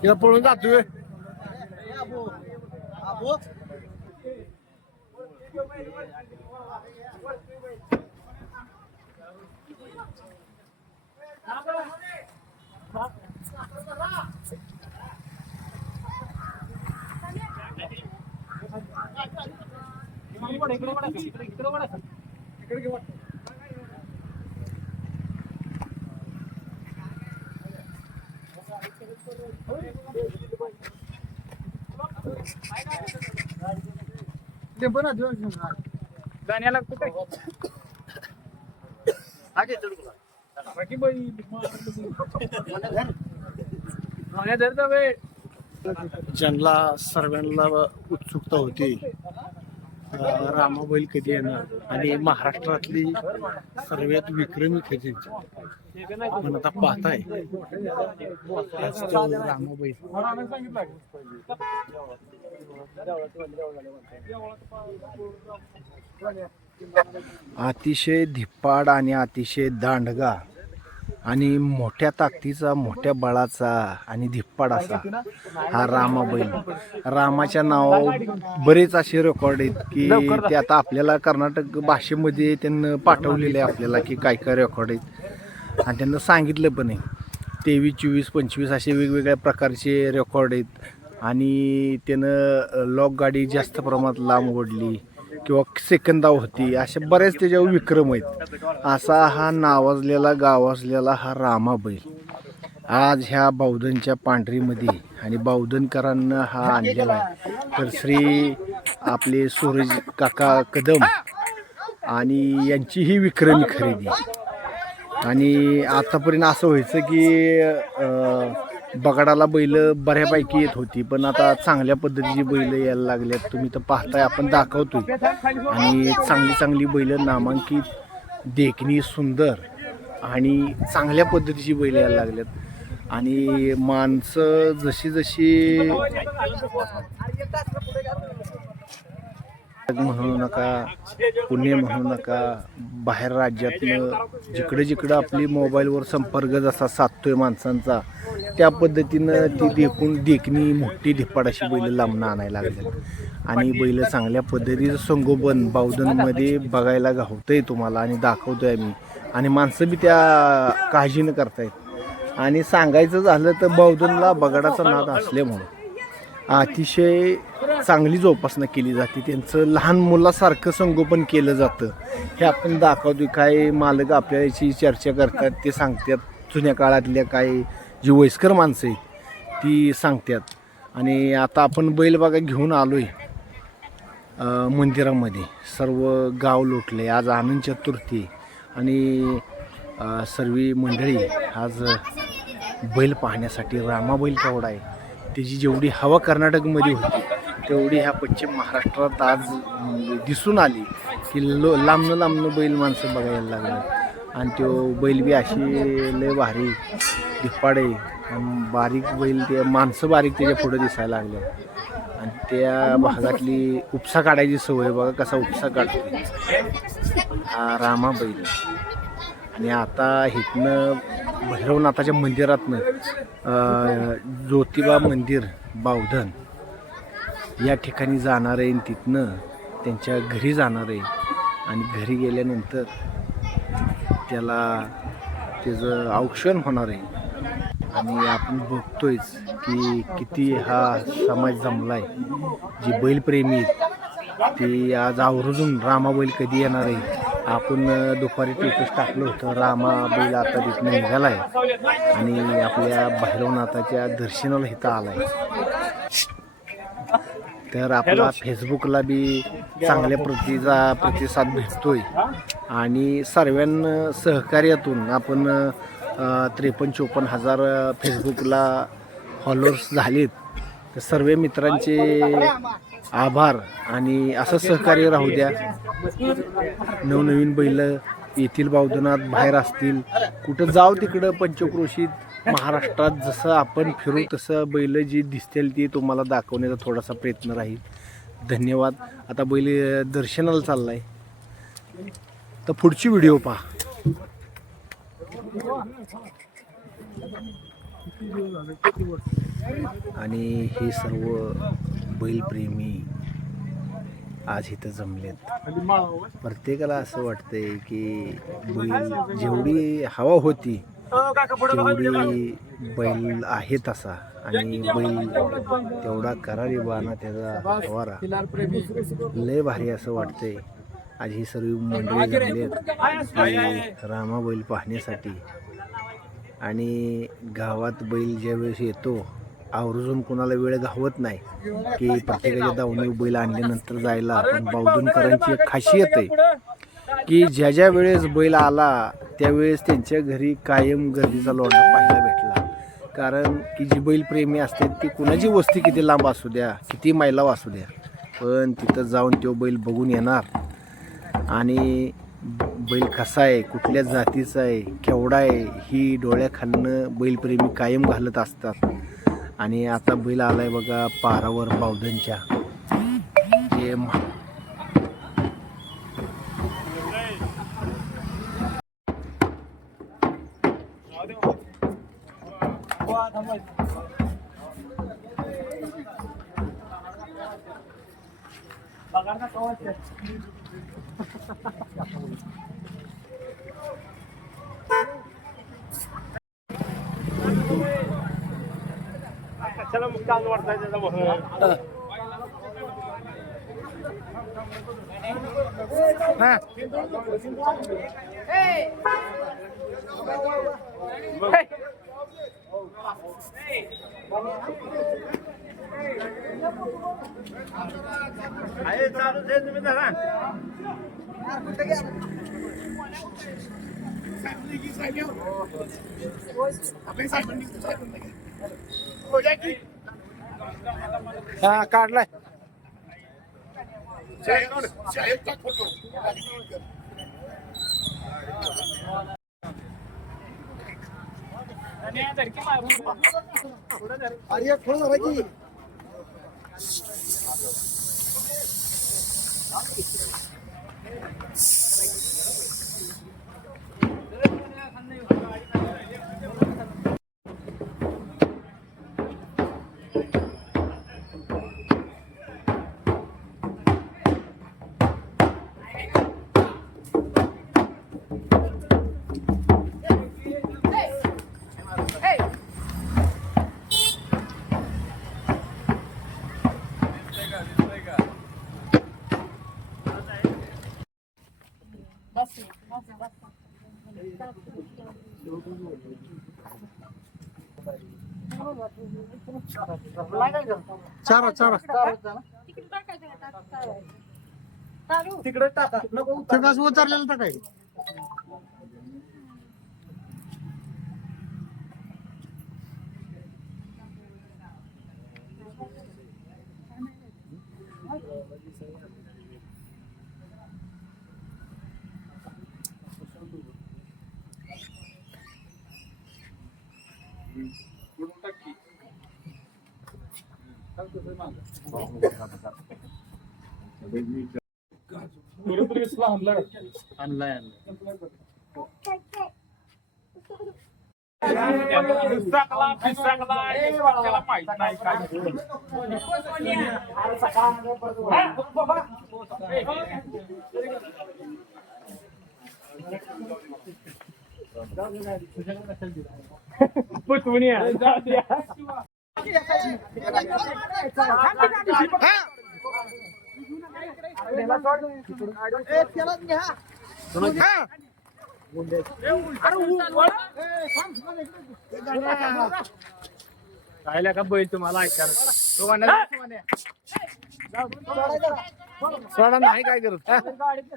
Ya pulun satu ya. Apa? దెబ్బనా జోన్ దాని ఎలా కుట్టాయి ಹಾಗೆ ತಿಳ್ಕೊಳ್ಳ ಬಾಕಿ ಬಾಯಿ ಮನೆ ಧರ್ತವೆ ज्यांना सर्वांना उत्सुकता होती अं, रामाबैल कधी येणार? आणि महाराष्ट्रातली सर्वात विक्रमी कधी पण आता पाहताय. आज तो रामाबैल अतिशय धिप्पाड आणि अतिशय दांडगा. आणि मोठ्या ताकदीचा मोठ्या बळाचा आणि धिप्पाड असा हा रामाबैल रामाच्या नावावर बरेच असे रेकॉर्ड आहेत की ते आता आपल्याला कर्नाटक भाषेमध्ये त्यांना पाठवलेले आहे आपल्याला की काय काय रेकॉर्ड आहेत. आणि त्यांना सांगितलं पण आहे. तेवीस चोवीस पंचवीस असे वेगवेगळ्या प्रकारचे रेकॉर्ड आहेत. आणि त्यानं लॉक गाडी जास्त प्रमाणात लांब ओढली. किंवा सेकंदाव होती अशा बऱ्याच त्याच्यावर विक्रम आहेत. असा हा नावाजलेला गावाजलेला हा रामाबैल आज ह्या बौद्धनच्या पांढरीमध्ये आणि बौद्धनकरांना हा आणलेला आहे. तर श्री आपले सूरज काका कदम आणि यांची ही विक्रमी खरेदी. आणि आतापर्यंत असं व्हायचं की बगाडाला बैल बऱ्यापैकी येत होती पण आता चांगल्या पद्धतीची बैल यायला लागल्यात. तुम्ही तर पाहताय आपण दाखवतोय. आणि चांगली चांगली बैल नामांकित देखणी सुंदर आणि चांगल्या पद्धतीची बैल यायला लागल्यात. आणि माणसं जशी जशी म्हणू नका पुणे म्हणू नका बाहेर राज्यातनं जिकडे जिकडं आपली मोबाईलवर संपर्क जसा साधतोय माणसांचा त्या पद्धतीनं ती देखून देखणी मोठी धिप्पाडाशी बैल लांबणं आणायला लागले आणि बैल चांगल्या पद्धतीचं संगोपन बावधनमध्ये बघायला गावतंय तुम्हाला आणि दाखवतोय आम्ही. आणि माणसं बी त्या काळजीनं करतायत. आणि सांगायचं झालं तर बावधनला बगाडाचा नाद असल्यामुळं. अतिशय चांगली जोपासना केली जाते. त्यांचं लहान मुलासारखं संगोपन केलं जातं. हे आपण दाखवतो काय मालक आपल्याशी चर्चा करतात ते सांगतात. जुन्या काळातल्या काय जी वयस्कर माणसं आहेत ती सांगतात. आणि आता आपण बैल बघा घेऊन आलो आहे मंदिरामध्ये. सर्व गाव लोटले आज आनंद चतुर्थी आणि सर्व मंडळी आज बैल पाहण्यासाठी रामा बैल केवढा आहे. त्याची जेवढी हवा कर्नाटकमध्ये होती तेवढी ह्या पश्चिम महाराष्ट्रात आज दिसून आली की लो लांबनं लांबनं बैल माणसं बघायला लागली. आणि तो बैल बी अशी लय भारी धिप्पाडे बारीक बैल ते माणसं बारीक त्याच्या पुढे दिसायला लागले. आणि त्या भागातली उपसा काढायची सवय बघा कसा उपसा काढतो हा रामा बैल. आणि आता हिथनं भैरवनाथाच्या मंदिरातनं ज्योतिबा मंदिर बावधन या ठिकाणी जाणार आहे आणि तिथनं त्यांच्या घरी जाणार आहे. आणि घरी गेल्यानंतर त्याला त्याचं औक्षण होणार आहे. आणि आपण बघतोयच की किती हा समाज जमला आहे जी बैलप्रेमी आहेत ती आज आवर्जून रामाबैल कधी येणार आहे? आपण दुपारी टेटस टाकलं होतं. रामा बैल आता तिथनं निघाला आहे आणि आपल्या भैरवनाथाच्या दर्शनाला इथं आला आहे तर आपला फेसबुकला बी चांगल्या प्रतीचा प्रतिसाद भेटतोय. आणि सर्वांना सहकार्यातून आपण त्रेपन्न चोपन्न हजार फेसबुकला फॉलोअर्स झालेत. तर सर्व मित्रांचे आभार. आणि असं सहकार्य राहू द्या. नवनवीन बैल येथील बावधनात बाहेर असतील. कुठं जाऊ तिकडं पंचक्रोशीत. महाराष्ट्रात जसं आपण फिरू तसं बैल जी दिसतील ती तुम्हाला दाखवण्याचा थोडासा प्रयत्न राहील. धन्यवाद. आता बैल दर्शनाला दर्शनाला चाललाय. तर पुढची व्हिडिओ पहा. आणि हे सर्व बैलप्रेमी आज इथं जमलेत. प्रत्येकाला असं वाटतंय की बैल जेवढी हवा होती तेवढी बैल आहे तसा आणि बैल तेवढा करारी बाना त्याचा फवारा. लय भारी असं वाटतंय. आज ही सर्व मंडळी जमलेत. रामा बैल पाहण्यासाठी. आणि गावात बैल ज्यावेळेस येतो आवर्जून कोणाला वेळ घावत नाही की प्रत्येकाच्या दावणी बैल आणल्यानंतर जायला पण बावधनकरांची एक खासियत आहे की ज्या ज्या वेळेस बैल आला त्यावेळेस त्यांच्या घरी कायम गर्दीचा लोंढा पाहायला भेटला. कारण की जी बैलप्रेमी असतात ती कुणाची वस्ती किती लांब असू द्या किती मैलाव असू द्या पण तिथं जाऊन तो बैल बघून येणार. आणि बैल कसा आहे कुठल्या जातीचा आहे केवढा आहे ही डोळ्याखालनं बैलप्रेमी कायम घालत असतात. आणि आता बैल आलाय बघा पारावर बावधनच्या जे मा- कशाला मग काल वाटताय त्याचा म्हणून आहे चालू दे तुम्ही धरा हा काढलाय आणि या धडकी मारून पुढं धर. चारा चारा. तिकडे टाका नको सगळं उतरलेलं टाकाय फिसकला, फिसकला, हे त्याला माहीत नाही काय राहिल्या का बैल तुम्हाला ऐकायला? तो म्हणा, सोडा नाही. काय करत? गाडीत